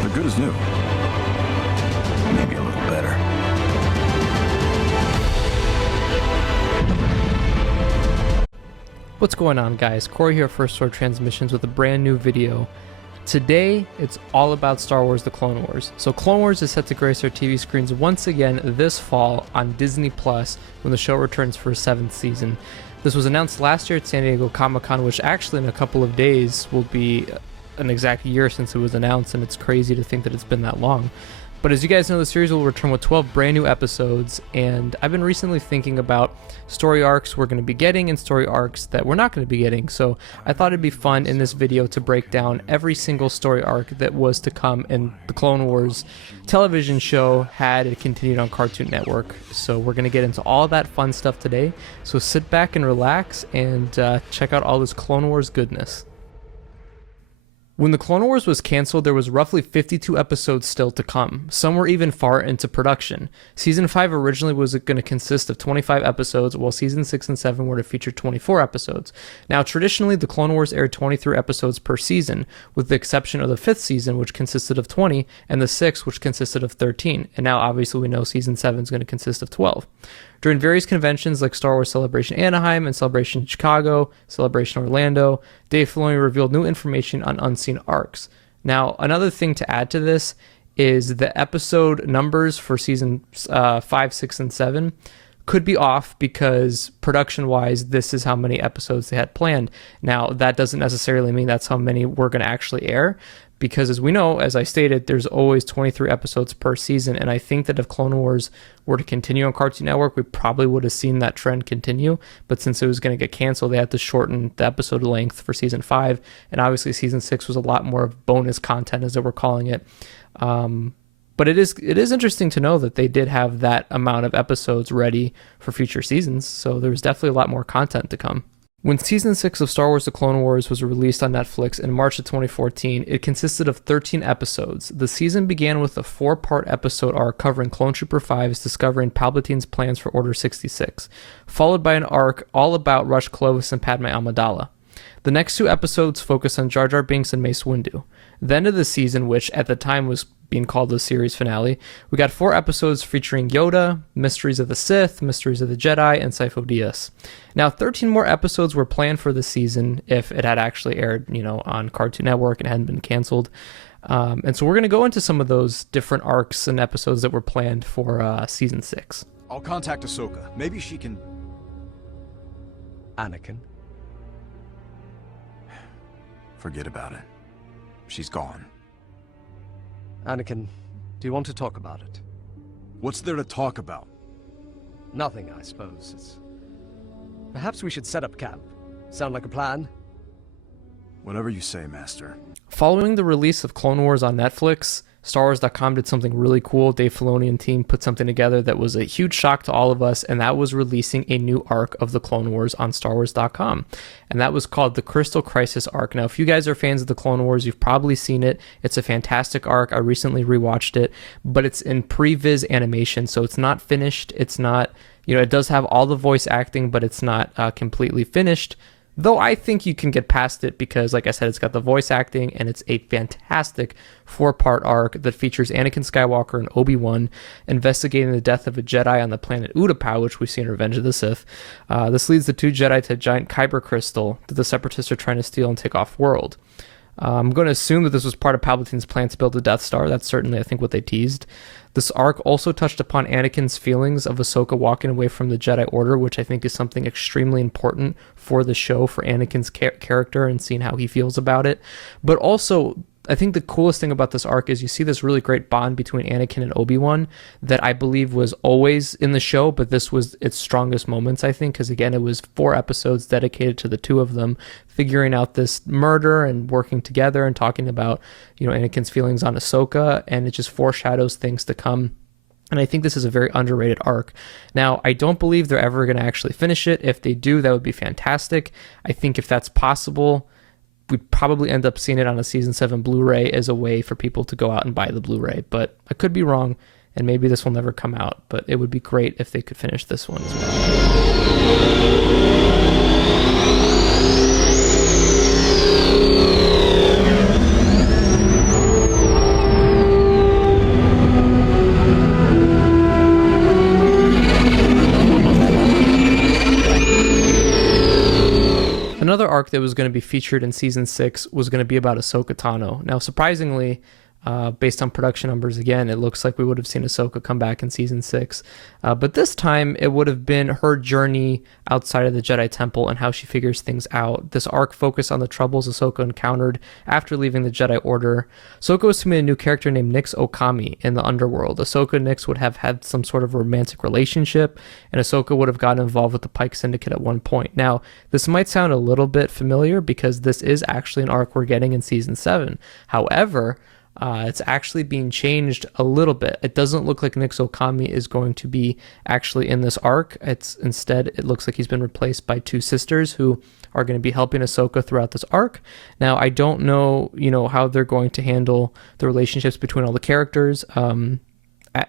They're good as new. Maybe a little better. What's going on, guys? Corey here, First Sword Transmissions, with a brand new video. Today, it's all about Star Wars: The Clone Wars. So Clone Wars is set to grace our TV screens once again this fall on Disney Plus when the show returns for a 7th season. This was announced last year at San Diego Comic-Con, which actually in a couple of days will be an exact year since it was announced, and it's crazy to think that it's been that long. But as you guys know, the series will return with 12 brand new episodes, and I've been recently thinking about story arcs we're going to be getting and story arcs that we're not going to be getting. So I thought it'd be fun in this video to break down every single story arc that was to come in the Clone Wars television show had it continued on Cartoon Network. So we're going to get into all that fun stuff today. So sit back and relax and check out all this Clone Wars goodness. When the Clone Wars was canceled, there was roughly 52 episodes still to come. Some were even far into production. Season 5 originally was going to consist of 25 episodes, while Season 6 and 7 were to feature 24 episodes. Now, traditionally, the Clone Wars aired 23 episodes per season, with the exception of the 5th season, which consisted of 20, and the 6th, which consisted of 13. And now, obviously, we know Season 7 is going to consist of 12. During various conventions like Star Wars Celebration Anaheim and Celebration Chicago, Celebration Orlando, Dave Filoni revealed new information on unseen arcs. Now, another thing to add to this is the episode numbers for season 5, 6, and 7 could be off because production-wise, this is how many episodes they had planned. Now, that doesn't necessarily mean that's how many we're going to actually air, because as we know, as I stated, there's always 23 episodes per season, and I think that if Clone Wars were to continue on Cartoon Network, we probably would have seen that trend continue, but since it was going to get canceled, they had to shorten the episode length for Season 5, and obviously Season 6 was a lot more of bonus content, as they were calling it. But it is interesting to know that they did have that amount of episodes ready for future seasons, so there's definitely a lot more content to come. When Season 6 of Star Wars: The Clone Wars was released on Netflix in March of 2014, it consisted of 13 episodes. The season began with a 4-part episode arc covering Clone Trooper 5's discovering Palpatine's plans for Order 66, followed by an arc all about Rush Clovis and Padme Amidala. The next 2 episodes focused on Jar Jar Binks and Mace Windu. The end of the season, which at the time was being called the series finale, we got 4 episodes featuring Yoda, Mysteries of the Sith, Mysteries of the Jedi, and Sifo Dyas. Now, 13 more episodes were planned for the season if it had actually aired, on Cartoon Network and hadn't been canceled. And so we're going to go into some of those different arcs and episodes that were planned for Season 6. I'll contact Ahsoka. Maybe she can... Anakin? Forget about it. She's gone. Anakin, do you want to talk about it? What's there to talk about? Nothing, I suppose. Perhaps we should set up camp. Sound like a plan? Whatever you say, Master. Following the release of Clone Wars on Netflix, StarWars.com did something really cool. Dave Filoni and team put something together that was a huge shock to all of us, and that was releasing a new arc of the Clone Wars on StarWars.com. And that was called the Crystal Crisis Arc. Now, if you guys are fans of the Clone Wars, you've probably seen it. It's a fantastic arc. I recently rewatched it, but it's in pre-viz animation, so it's not finished. It's not, it does have all the voice acting, but it's not completely finished. Though I think you can get past it because, like I said, it's got the voice acting and it's a fantastic 4-part arc that features Anakin Skywalker and Obi-Wan investigating the death of a Jedi on the planet Utapau, which we see in Revenge of the Sith. This leads the 2 Jedi to a giant kyber crystal that the Separatists are trying to steal and take off world. I'm going to assume that this was part of Palpatine's plan to build a Death Star. That's certainly, I think, what they teased. This arc also touched upon Anakin's feelings of Ahsoka walking away from the Jedi Order, which I think is something extremely important for the show, for Anakin's character and seeing how he feels about it. But also, I think the coolest thing about this arc is you see this really great bond between Anakin and Obi-Wan that I believe was always in the show, but this was its strongest moments, I think, because again, it was 4 episodes dedicated to the 2 of them figuring out this murder and working together and talking about, Anakin's feelings on Ahsoka, and it just foreshadows things to come. And I think this is a very underrated arc. Now, I don't believe they're ever going to actually finish it. If they do, that would be fantastic. I think if that's possible, we'd probably end up seeing it on a Season 7 Blu-ray as a way for people to go out and buy the Blu-ray. But I could be wrong, and maybe this will never come out. But it would be great if they could finish this one as well. arc that was going to be featured in season 6 was going to be about Ahsoka Tano. Now, surprisingly, based on production numbers, again, it looks like we would have seen Ahsoka come back in season 6. But this time, it would have been her journey outside of the Jedi Temple and how she figures things out. This arc focused on the troubles Ahsoka encountered after leaving the Jedi Order. Ahsoka was to meet a new character named Nix Okami in the underworld. Ahsoka and Nix would have had some sort of romantic relationship, and Ahsoka would have gotten involved with the Pike Syndicate at one point. Now, this might sound a little bit familiar because this is actually an arc we're getting in season 7. However, it's actually being changed a little bit. It doesn't look like Nix Okami is going to be actually in this arc. Instead, it looks like he's been replaced by 2 sisters who are going to be helping Ahsoka throughout this arc. Now, I don't know, how they're going to handle the relationships between all the characters.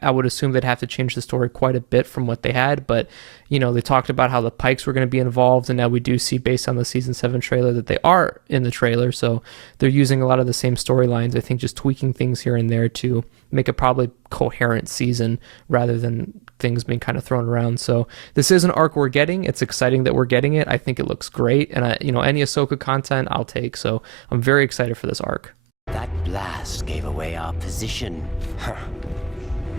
I would assume they'd have to change the story quite a bit from what they had, but they talked about how the Pikes were going to be involved, and now we do see, based on the season 7 trailer, that they are in the trailer. So they're using a lot of the same storylines, I think, just tweaking things here and there to make a probably coherent season rather than things being kind of thrown around. So this is an arc we're getting. It's exciting that we're getting it. I think it looks great, and any Ahsoka content I'll take. So I'm very excited for this arc. That blast gave away our position.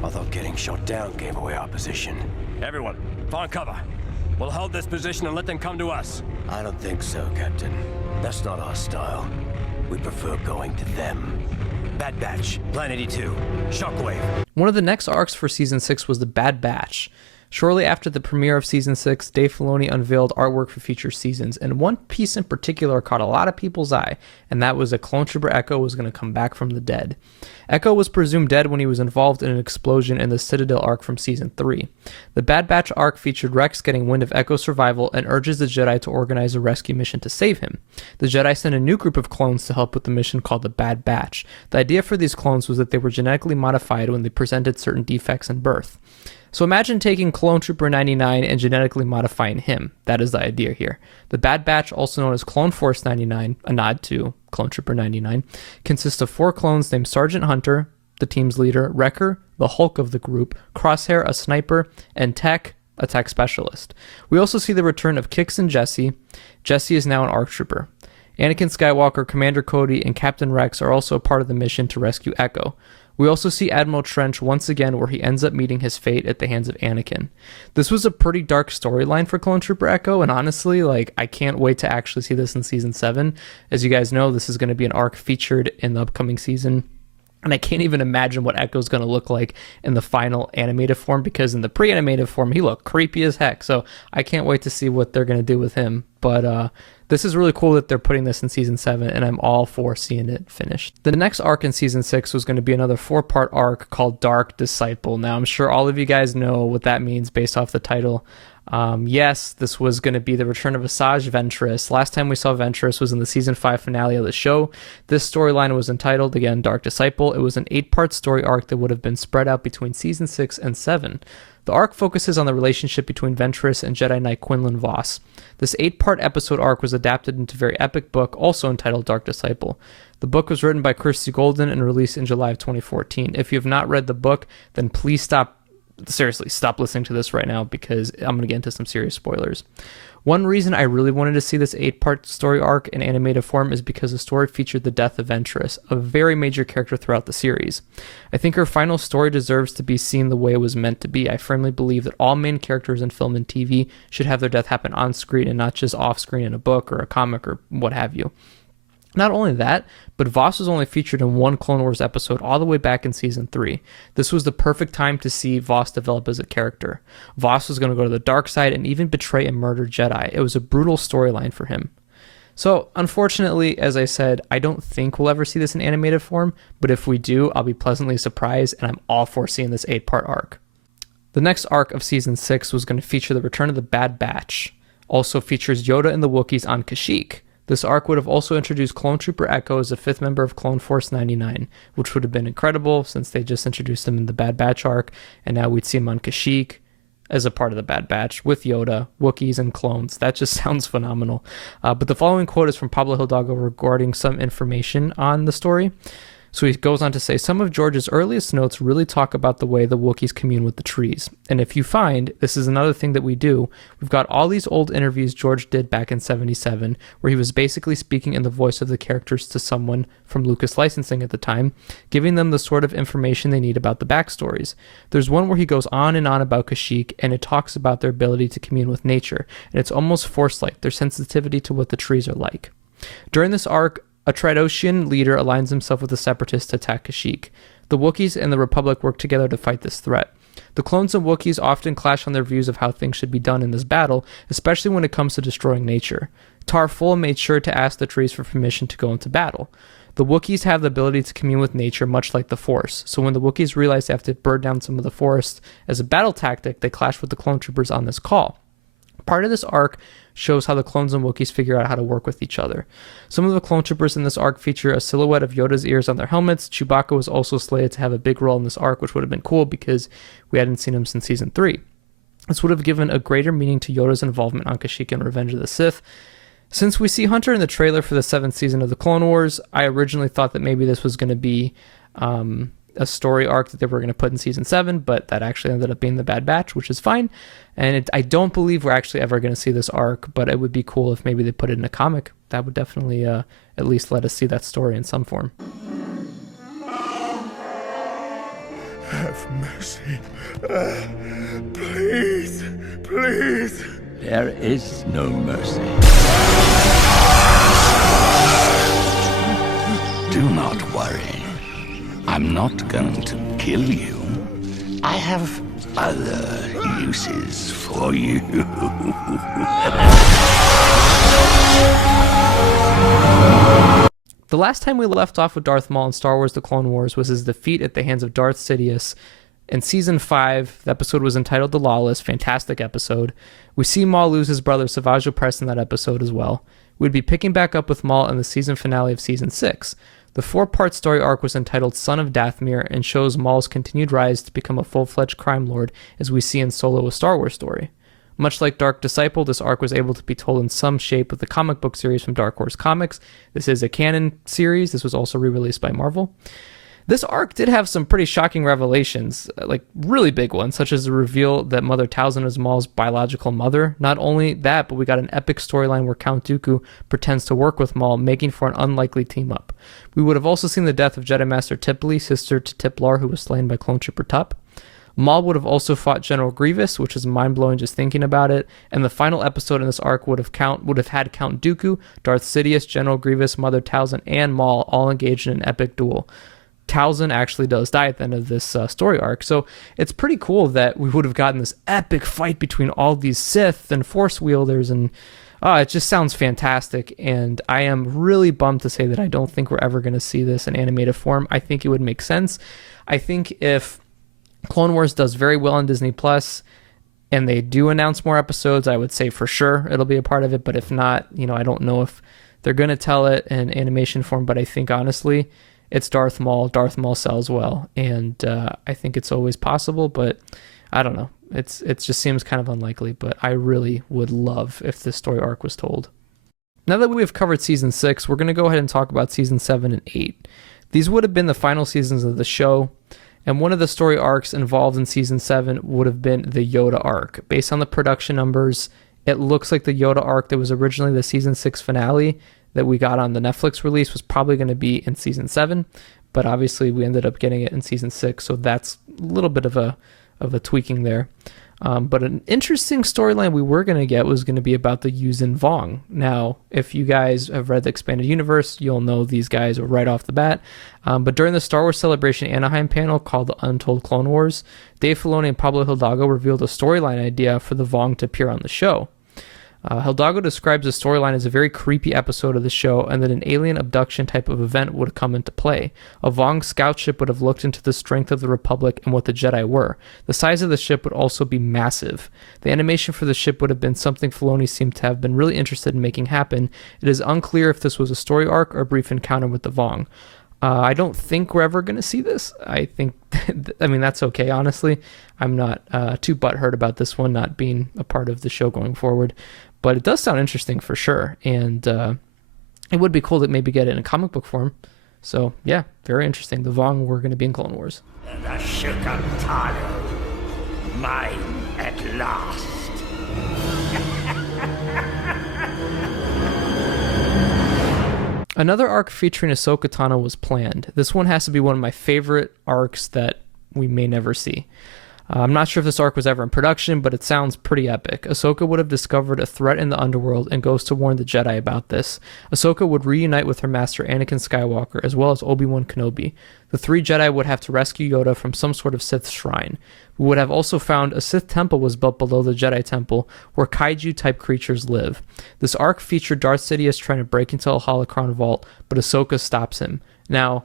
Although getting shot down gave away our position. Everyone, find cover. We'll hold this position and let them come to us. I don't think so, Captain. That's not our style. We prefer going to them. Bad Batch, Plan 82, Shockwave. One of the next arcs for Season 6 was the Bad Batch. Shortly after the premiere of Season 6, Dave Filoni unveiled artwork for future seasons, and one piece in particular caught a lot of people's eye, and that was that Clone Trooper Echo was going to come back from the dead. Echo was presumed dead when he was involved in an explosion in the Citadel arc from Season 3. The Bad Batch arc featured Rex getting wind of Echo's survival and urges the Jedi to organize a rescue mission to save him. The Jedi sent a new group of clones to help with the mission called the Bad Batch. The idea for these clones was that they were genetically modified when they presented certain defects in birth. So imagine taking Clone Trooper 99 and genetically modifying him. That is the idea here. The Bad Batch, also known as Clone Force 99, a nod to Clone Trooper 99, consists of 4 clones named Sergeant Hunter, the team's leader, Wrecker, the Hulk of the group, Crosshair, a sniper, and Tech, a tech specialist. We also see the return of Kix and Jesse. Jesse is now an ARC Trooper. Anakin Skywalker, Commander Cody, and Captain Rex are also a part of the mission to rescue Echo. We also see Admiral Trench once again, where he ends up meeting his fate at the hands of Anakin. This was a pretty dark storyline for Clone Trooper Echo, and honestly, I can't wait to actually see this in Season 7. As you guys know, this is going to be an arc featured in the upcoming season, and I can't even imagine what Echo's going to look like in the final animated form, because in the pre-animated form, he looked creepy as heck, so I can't wait to see what they're going to do with him. But this is really cool that they're putting this in Season 7, and I'm all for seeing it finished. The next arc in Season 6 was going to be another 4-part arc called Dark Disciple. Now, I'm sure all of you guys know what that means based off the title. Yes, this was going to be the return of Asajj Ventress. Last time we saw Ventress was in the Season 5 finale of the show. This storyline was entitled, again, Dark Disciple. It was an 8-part story arc that would have been spread out between Season 6 and 7. The arc focuses on the relationship between Ventress and Jedi Knight Quinlan Vos. This 8-part episode arc was adapted into a very epic book, also entitled Dark Disciple. The book was written by Kirsty Golden and released in July of 2014. If you have not read the book, then please stop listening to this right now, because I'm going to get into some serious spoilers. One reason I really wanted to see this 8-part story arc in animated form is because the story featured the death of Ventress, a very major character throughout the series. I think her final story deserves to be seen the way it was meant to be. I firmly believe that all main characters in film and TV should have their death happen on screen and not just off screen in a book or a comic or what have you. Not only that, but Vos was only featured in one Clone Wars episode all the way back in Season 3. This was the perfect time to see Vos develop as a character. Vos was going to go to the dark side and even betray and murder Jedi. It was a brutal storyline for him. So, unfortunately, as I said, I don't think we'll ever see this in animated form, but if we do, I'll be pleasantly surprised, and I'm all for seeing this 8-part arc. The next arc of Season 6 was going to feature the return of the Bad Batch. Also features Yoda and the Wookiees on Kashyyyk. This arc would have also introduced Clone Trooper Echo as a 5th member of Clone Force 99, which would have been incredible since they just introduced him in the Bad Batch arc, and now we'd see him on Kashyyyk as a part of the Bad Batch with Yoda, Wookiees, and clones. That just sounds phenomenal. But the following quote is from Pablo Hidalgo regarding some information on the story. So he goes on to say, some of George's earliest notes really talk about the way the Wookiees commune with the trees. And if you find, this is another thing that we do, we've got all these old interviews George did back in 77, where he was basically speaking in the voice of the characters to someone from Lucas Licensing at the time, giving them the sort of information they need about the backstories. There's one where he goes on and on about Kashyyyk, and it talks about their ability to commune with nature, and it's almost Force-like, their sensitivity to what the trees are like. During this arc, a Trandoshan leader aligns himself with the Separatists to attack Kashyyyk. The Wookiees and the Republic work together to fight this threat. The clones and Wookiees often clash on their views of how things should be done in this battle, especially when it comes to destroying nature. Tarful made sure to ask the trees for permission to go into battle. The Wookiees have the ability to commune with nature much like the Force, so when the Wookiees realize they have to burn down some of the forest as a battle tactic, they clash with the clone troopers on this call. Part of this arc shows how the clones and Wookiees figure out how to work with each other. Some of the clone troopers in this arc feature a silhouette of Yoda's ears on their helmets. Chewbacca was also slated to have a big role in this arc, which would have been cool because we hadn't seen him since season 3. This would have given a greater meaning to Yoda's involvement on Kashyyyk and Revenge of the Sith. Since we see Hunter in the trailer for the 7th season of the Clone Wars, I originally thought that maybe this was going to be a story arc that they were going to put in season 7, but that actually ended up being the Bad Batch, which is fine. And I don't believe we're actually ever going to see this arc, but it would be cool if maybe they put it in a comic. That would definitely at least let us see that story in some form. Have mercy. Please, please. There is no mercy. Do not worry. I'm not going to kill you. I have other uses for you. The last time we left off with Darth Maul in Star Wars The Clone Wars was his defeat at the hands of Darth Sidious. In Season 5, the episode was entitled The Lawless, fantastic episode. We see Maul lose his brother Savage Opress in that episode as well. We'd be picking back up with Maul in the season finale of Season 6. The 4-part story arc was entitled Son of Dathomir and shows Maul's continued rise to become a full-fledged crime lord as we see in Solo: A Star Wars Story. Much like Dark Disciple, this arc was able to be told in some shape with the comic book series from Dark Horse Comics. This is a canon series. This was also re-released by Marvel. This arc did have some pretty shocking revelations, like really big ones, such as the reveal that Mother Talzin is Maul's biological mother. Not only that, but we got an epic storyline where Count Dooku pretends to work with Maul, making for an unlikely team-up. We would have also seen the death of Jedi Master Tiplee, sister to Tiplar, who was slain by Clone Trooper Tup. Maul would have also fought General Grievous, which is mind-blowing just thinking about it, and the final episode in this arc would have had Count Dooku, Darth Sidious, General Grievous, Mother Talzin, and Maul all engaged in an epic duel. Talzin actually does die at the end of this story arc, so it's pretty cool that we would have gotten this epic fight between all these Sith and Force wielders, and it just sounds fantastic, and I am really bummed to say that I don't think we're ever going to see this in animated form. I think it would make sense. I think if Clone Wars does very well on Disney Plus and they do announce more episodes, I would say for sure it'll be a part of it, but if not, I don't know if they're going to tell it in animation form, but I think honestly it's Darth Maul. Darth Maul sells well, and I think it's always possible, but I don't know. It just seems kind of unlikely, but I really would love if this story arc was told. Now that we've covered Season 6, we're going to go ahead and talk about Season 7 and 8. These would have been the final seasons of the show, and one of the story arcs involved in Season 7 would have been the Yoda arc. Based on the production numbers, it looks like the Yoda arc that was originally the Season 6 finale that we got on the Netflix release was probably going to be in Season 7, but obviously we ended up getting it in Season 6, so that's a little bit of a tweaking there. But an interesting storyline we were going to get was going to be about the Yuzin Vong. Now, if you guys have read the Expanded Universe, you'll know these guys right off the bat. But during the Star Wars Celebration Anaheim panel called The Untold Clone Wars, Dave Filoni and Pablo Hidalgo revealed a storyline idea for the Vong to appear on the show. Hidalgo describes the storyline as a very creepy episode of the show, and that an alien abduction type of event would come into play. A Vong scout ship would have looked into the strength of the Republic and what the Jedi were. The size of the ship would also be massive. The animation for the ship would have been something Filoni seemed to have been really interested in making happen. It is unclear if this was a story arc or a brief encounter with the Vong. I don't think we're ever going to see this. I think, that's okay, honestly. I'm not too butthurt about this one not being a part of the show going forward. But it does sound interesting for sure, and it would be cool to maybe get it in a comic book form. So yeah, very interesting. The Vong were going to be in Clone Wars. The Shukatano, mine at last. Another arc featuring Ahsoka Tano was planned. This one has to be one of my favorite arcs that we may never see. I'm not sure if this arc was ever in production, but it sounds pretty epic. Ahsoka would have discovered a threat in the underworld and goes to warn the Jedi about this. Ahsoka would reunite with her master Anakin Skywalker as well as Obi-Wan Kenobi. The three Jedi would have to rescue Yoda from some sort of Sith shrine. We would have also found a Sith temple was built below the Jedi temple where kaiju-type creatures live. This arc featured Darth Sidious trying to break into a holocron vault, but Ahsoka stops him. Now,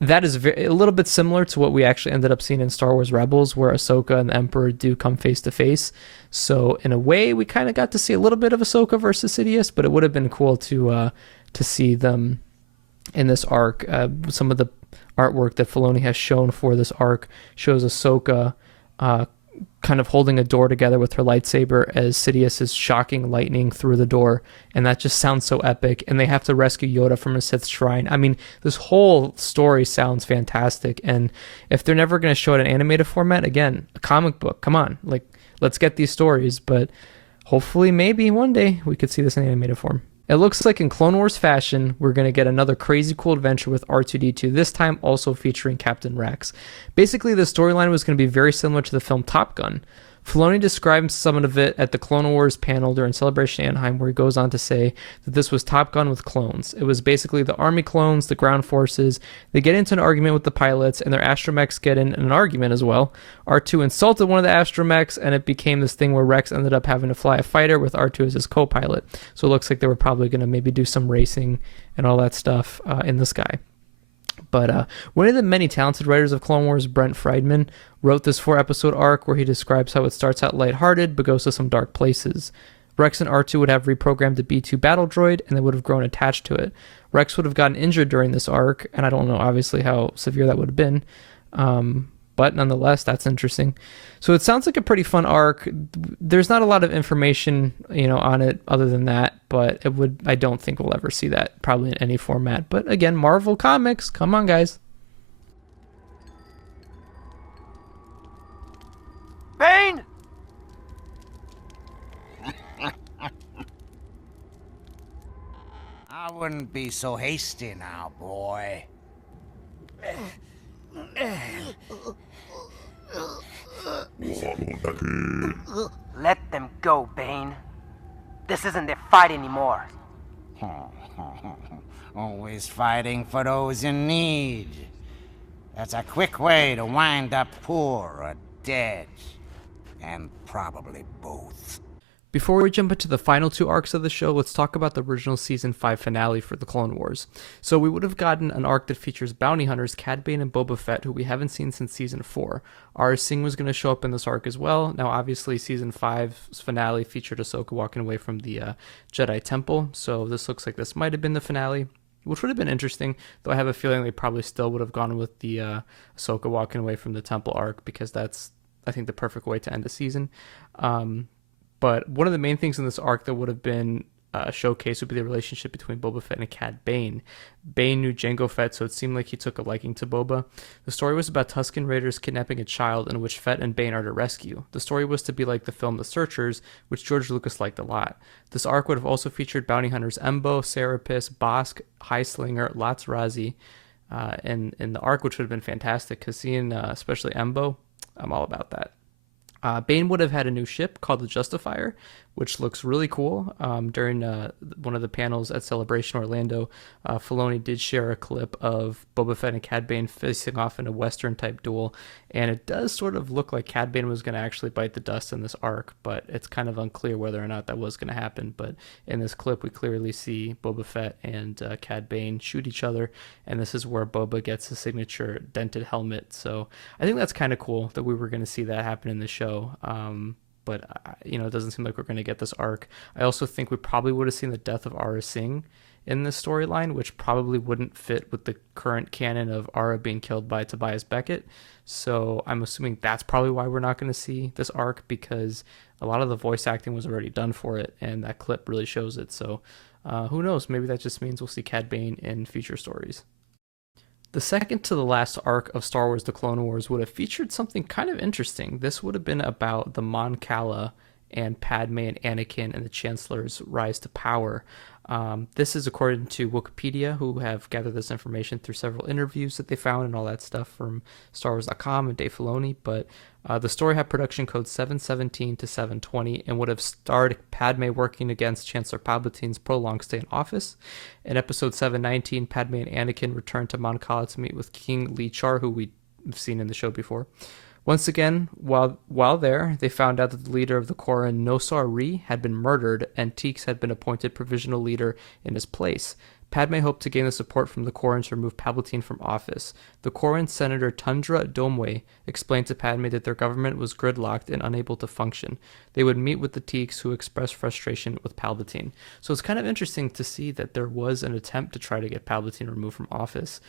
that is a little bit similar to what we actually ended up seeing in Star Wars Rebels, where Ahsoka and the Emperor do come face to face. So in a way, we kind of got to see a little bit of Ahsoka versus Sidious, but it would have been cool to see them in this arc. Some of the artwork that Filoni has shown for this arc shows Ahsoka kind of holding a door together with her lightsaber as Sidious is shocking lightning through the door, and that just sounds so epic. And they have to rescue Yoda from a Sith shrine. I mean, this whole story sounds fantastic, and if they're never going to show it in animated format, again, a comic book, come on, like, let's get these stories. But hopefully maybe one day we could see this in animated form. It looks like in Clone Wars fashion, we're going to get another crazy cool adventure with R2-D2, this time also featuring Captain Rex. Basically, the storyline was going to be very similar to the film Top Gun. Filoni describes some of it at the Clone Wars panel during Celebration Anaheim, where he goes on to say that this was Top Gun with clones. It was basically the Army clones, the ground forces. They get into an argument with the pilots, and their astromechs get in an argument as well. R2 insulted one of the astromechs, and it became this thing where Rex ended up having to fly a fighter with R2 as his co-pilot. So it looks like they were probably going to maybe do some racing and all that stuff in the sky. But one of the many talented writers of Clone Wars, Brent Friedman, wrote this 4-episode arc where he describes how it starts out lighthearted but goes to some dark places. Rex and R2 would have reprogrammed the B2 battle droid, and they would have grown attached to it. Rex would have gotten injured during this arc, and I don't know obviously how severe that would have been. But nonetheless, that's interesting. So it sounds like a pretty fun arc. There's not a lot of information, on it other than that, but I don't think we'll ever see that probably in any format. But again, Marvel Comics, come on, guys. Bane! I wouldn't be so hasty now, boy. Let them go, Bane. This isn't their fight anymore. Always fighting for those in need. That's a quick way to wind up poor or dead. And probably both. Before we jump into the final two arcs of the show, let's talk about the original Season 5 finale for the Clone Wars. So we would have gotten an arc that features bounty hunters Cad Bane and Boba Fett, who we haven't seen since Season 4. Aurra Sing was going to show up in this arc as well. Now, obviously, Season 5's finale featured Ahsoka walking away from the Jedi Temple, so this looks like this might have been the finale, which would have been interesting, though I have a feeling they probably still would have gone with the Ahsoka walking away from the Temple arc, because that's, I think, the perfect way to end the season. But one of the main things in this arc that would have been a showcase would be the relationship between Boba Fett and Cad Bane. Bane knew Jango Fett, so it seemed like he took a liking to Boba. The story was about Tusken Raiders kidnapping a child, in which Fett and Bane are to rescue. The story was to be like the film The Searchers, which George Lucas liked a lot. This arc would have also featured bounty hunters Embo, Serapis, Bosk, Highslinger, Latz Razi, in the arc, which would have been fantastic, because seeing especially Embo, I'm all about that. Bane would have had a new ship called the Justifier, which looks really cool. During one of the panels at Celebration Orlando, Filoni did share a clip of Boba Fett and Cad Bane facing off in a Western-type duel, and it does sort of look like Cad Bane was going to actually bite the dust in this arc, but it's kind of unclear whether or not that was going to happen. But in this clip, we clearly see Boba Fett and Cad Bane shoot each other, and this is where Boba gets his signature dented helmet. So I think that's kind of cool that we were going to see that happen in the show. But it doesn't seem like we're going to get this arc. I also think we probably would have seen the death of Aurra Sing in this storyline, which probably wouldn't fit with the current canon of Aurra being killed by Tobias Beckett. So I'm assuming that's probably why we're not going to see this arc, because a lot of the voice acting was already done for it, and that clip really shows it. So who knows? Maybe that just means we'll see Cad Bane in future stories. The second to the last arc of Star Wars The Clone Wars would have featured something kind of interesting. This would have been about the Mon Cala and Padme and Anakin and the Chancellor's rise to power. This is according to Wikipedia, who have gathered this information through several interviews that they found and all that stuff from StarWars.com and Dave Filoni. But the story had production code 717 to 720 and would have starred Padme working against Chancellor Palpatine's prolonged stay in office. In episode 719, Padme and Anakin returned to Mon Cala to meet with King Li Char, who we've seen in the show before. Once again, while there, they found out that the leader of the Corran, Nosar Ree, had been murdered, and Teeks had been appointed provisional leader in his place. Padme hoped to gain the support from the Corran to remove Palpatine from office. The Corran Senator Tundra Domwe explained to Padme that their government was gridlocked and unable to function. They would meet with the Teeks, who expressed frustration with Palpatine. So it's kind of interesting to see that there was an attempt to try to get Palpatine removed from office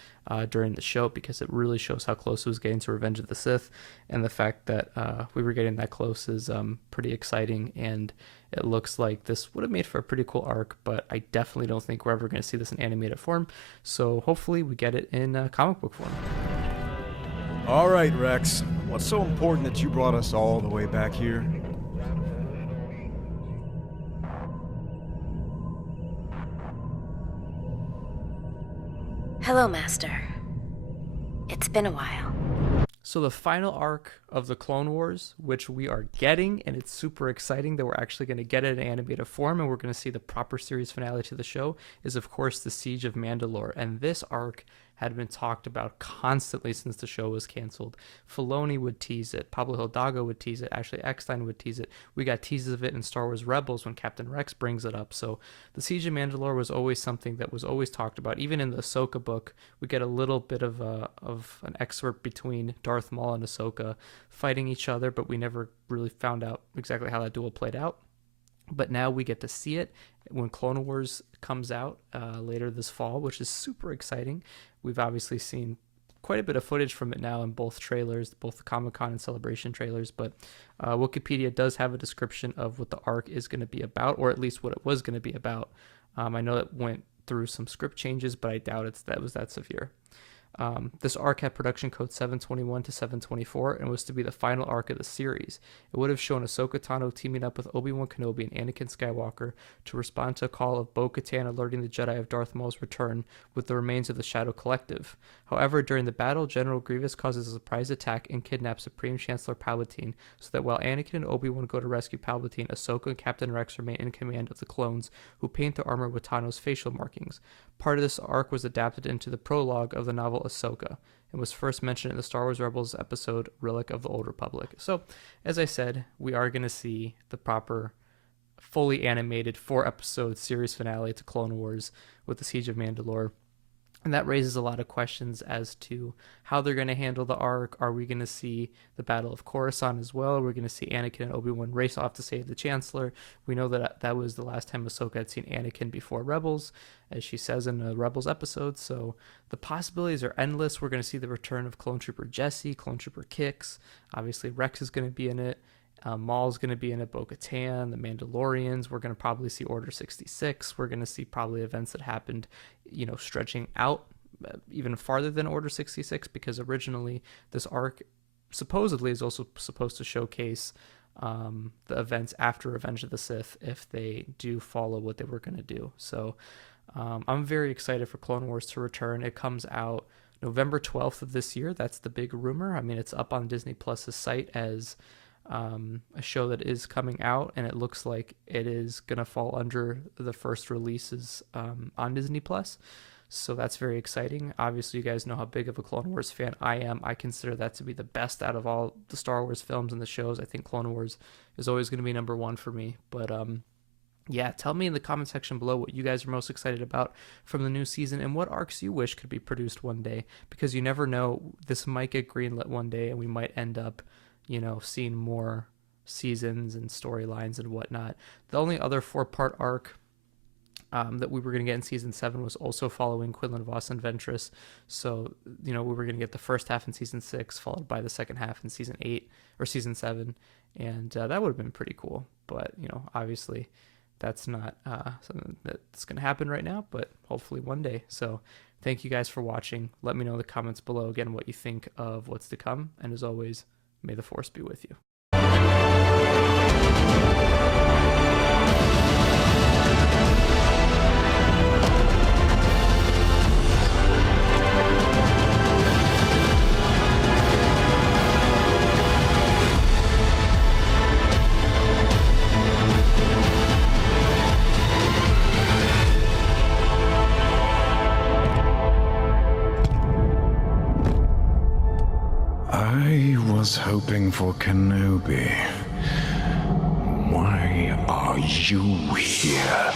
during the show, because it really shows how close it was getting to Revenge of the Sith, and the fact that we were getting that close is pretty exciting, and it looks like this would have made for a pretty cool arc, but I definitely don't think we're ever going to see this in animated form, so hopefully we get it in comic book form. All right, Rex. What's so important that you brought us all the way back here? Hello, Master. It's been a while. So the final arc of the Clone Wars, which we are getting, and it's super exciting that we're actually going to get it in animated form, and we're going to see the proper series finale to the show, is of course the Siege of Mandalore. And this arc had been talked about constantly since the show was canceled. Filoni would tease it, Pablo Hidalgo would tease it, Ashley Eckstein would tease it. We got teases of it in Star Wars Rebels when Captain Rex brings it up. So the Siege of Mandalore was always something that was always talked about. Even in the Ahsoka book, we get a little bit of an excerpt between Darth Maul and Ahsoka fighting each other, but we never really found out exactly how that duel played out. But now we get to see it when Clone Wars comes out later this fall, which is super exciting. We've obviously seen quite a bit of footage from it now in both trailers, both the Comic-Con and Celebration trailers, but Wikipedia does have a description of what the arc is going to be about, or at least what it was going to be about. I know it went through some script changes, but I doubt that was that severe. This arc had production code 721 to 724 and was to be the final arc of the series. It would have shown Ahsoka Tano teaming up with Obi-Wan Kenobi and Anakin Skywalker to respond to a call of Bo-Katan alerting the Jedi of Darth Maul's return with the remains of the Shadow Collective. However, during the battle, General Grievous causes a surprise attack and kidnaps Supreme Chancellor Palpatine, so that while Anakin and Obi-Wan go to rescue Palpatine, Ahsoka and Captain Rex remain in command of the clones, who paint their armor with Tano's facial markings. Part of this arc was adapted into the prologue of the novel Ahsoka, and was first mentioned in the Star Wars Rebels episode Relic of the Old Republic. So, as I said, we are going to see the proper, fully animated 4-episode series finale to Clone Wars with the Siege of Mandalore. And that raises a lot of questions as to how they're going to handle the arc. Are we going to see the Battle of Coruscant as well? We're going to see Anakin and Obi-Wan race off to save the Chancellor. We know that that was the last time Ahsoka had seen Anakin before Rebels, as she says in the Rebels episode. So the possibilities are endless. We're going to see the return of Clone Trooper Jesse, Clone Trooper Kix. Obviously, Rex is going to be in it. Maul's going to be in it, Bo-Katan, the Mandalorians. We're going to probably see Order 66. We're going to see probably events that happened, stretching out even farther than Order 66, because originally this arc supposedly is also supposed to showcase the events after Revenge of the Sith, if they do follow what they were going to do. So I'm very excited for Clone Wars to return. It comes out November 12th of this year. That's the big rumor. I mean, it's up on Disney Plus's site as a show that is coming out, and it looks like it is going to fall under the first releases on Disney Plus. So that's very exciting. Obviously, you guys know how big of a Clone Wars fan I am. I consider that to be the best out of all the Star Wars films and the shows. I think Clone Wars is always going to be number one for me. But yeah, tell me in the comment section below what you guys are most excited about from the new season and what arcs you wish could be produced one day, because you never know. This might get greenlit one day and we might end up seeing more seasons and storylines and whatnot. The only other 4-part arc that we were going to get in season 7 was also following Quinlan Vos and Ventress. So, we were going to get the first half in season 6, followed by the second half in season 8 or season 7. And that would have been pretty cool. But, obviously that's not something that's going to happen right now, but hopefully one day. So Thank you guys for watching. Let me know in the comments below again what you think of what's to come. And as always, may the Force be with you. I was hoping for Kenobi. Why are you here?